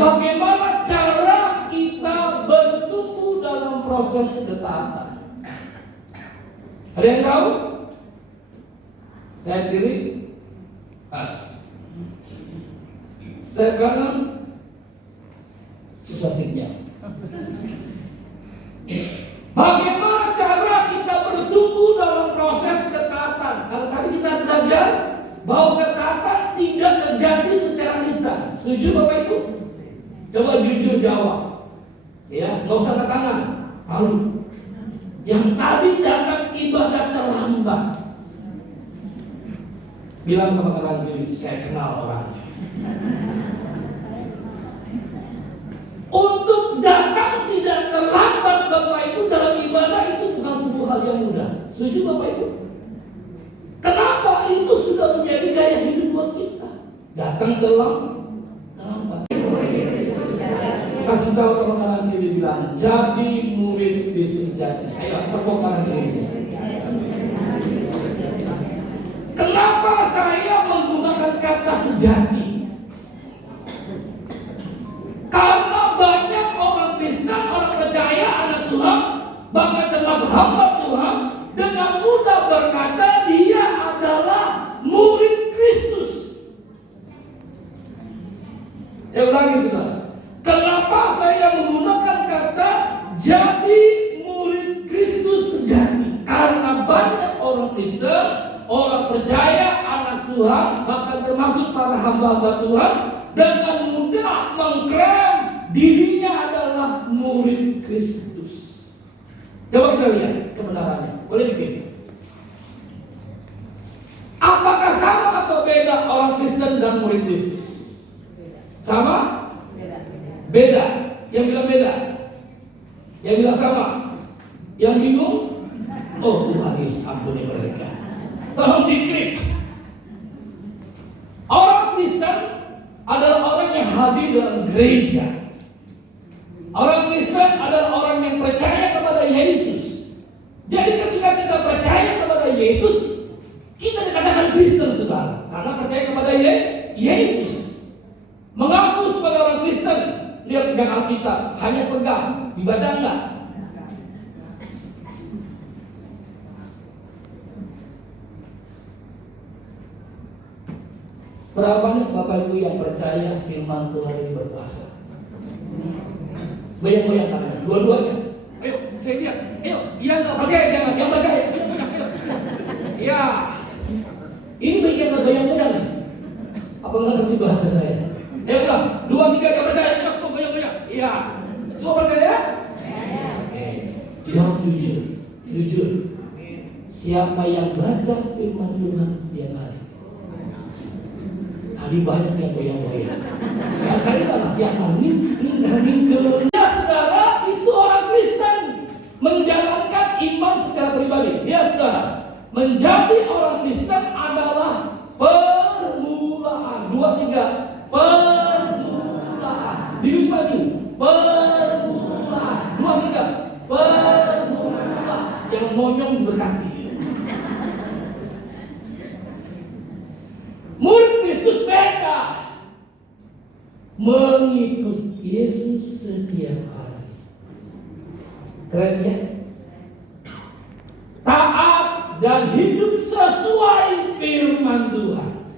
bagaimana cara kita bertumbuh dalam proses ketaatan. Ada yang tahu? Saya kiri, pas. Saya kanan, susah sinyal. Bagaimana cara kita bertumbuh dalam proses ketaatan? Karena tadi kita belajar bahwa ketaatan tidak terjadi secara instan. Setuju Bapak Ibu? Coba jujur jawab. Ya, nggak usah ke tangan. Lalu, yang tadi datang ibadah terlambat. Bilang sama teman kiri, saya kenal orangnya. Untuk datang tidak terlambat Bapak Ibu dalam ibadah itu bukan sebuah hal yang mudah. Setuju Bapak Ibu? Kenapa itu sudah menjadi gaya hidup buat kita? Datang terlambat. Kasih tahu sama kanan kiri, bilang jadi murid Kristus sejati. Ayo tepuk kanan kiri. Kenapa saya menggunakan kata sejati? Karena banyak orang Kristen, orang percaya, anak Tuhan, bahkan termasuk hamba Tuhan, dengan mudah berkata dia adalah murid Kristus. Ulangi saudara. Kenapa saya menggunakan kata jadi murid Kristus sejati? Karena banyak orang Kristen, orang percaya, anak Tuhan, bahkan termasuk para hamba-hamba Tuhan, dengan mudah mengklaim dirinya adalah murid Kristus. Coba kita lihat kebenarannya. Boleh dipilih. Apakah sama atau beda orang Kristen dan murid Kristus? Sama? Beda. Yang bilang beda. Yang bilang sama. Yang bingung? Oh Tuhan Yesus, ampuni mereka. Tolong diklik. Orang Kristen adalah orang yang hadir dalam gereja. Orang Kristen adalah orang yang percaya kepada Yesus. Jadi ketika kita percaya kepada Yesus, kita dikatakan Kristen, saudara, karena percaya kepada Yesus. Mengaku sebagai orang Kristen, lihat pegang Alkitab, hanya pegang, dibaca enggak? Berapa banyak Bapak Ibu yang percaya firman Tuhan ini berkuasa? Goyang-goyang tangan, dua-duanya. Ayo, saya lihat. Ayo, yang nggak percaya jangan, yang percaya. Ya, ini bagian goyang-goyang. Apa nggak ngerti bahasa saya? Ayo ulang, 2, 3 yang percaya, kita semua goyang-goyang. Iya, semua percaya? Oke, jawab jujur. Siapa yang baca firman Tuhan setiap hari? Tadi banyak yang goyang-goyang. Kali malah yang angin ke. Ya saudara, itu orang Kristen menjalankan iman secara pribadi. Ya saudara, menjadi orang Kristen adalah permulaan. 2, 3, permulaan. Duduk maju, permulaan. 2, 3, permulaan. Yang monyong berkati. Murid Kristus beda. Mengikut Yesus setiap hari. Keren ya? Taat dan hidup sesuai firman Tuhan.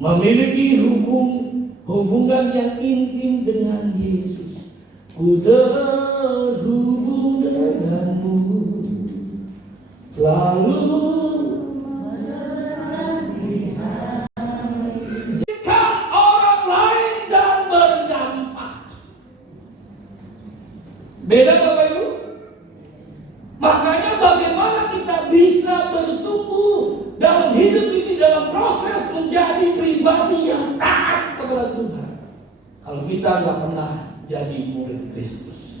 Memiliki hubungan yang intim dengan Yesus. Ku terhubung denganmu, selalu beda Bapak Ibu. Makanya bagaimana kita bisa bertumbuh dalam hidup ini, dalam proses menjadi pribadi yang taat kepada Tuhan, kalau kita nggak pernah jadi murid Kristus.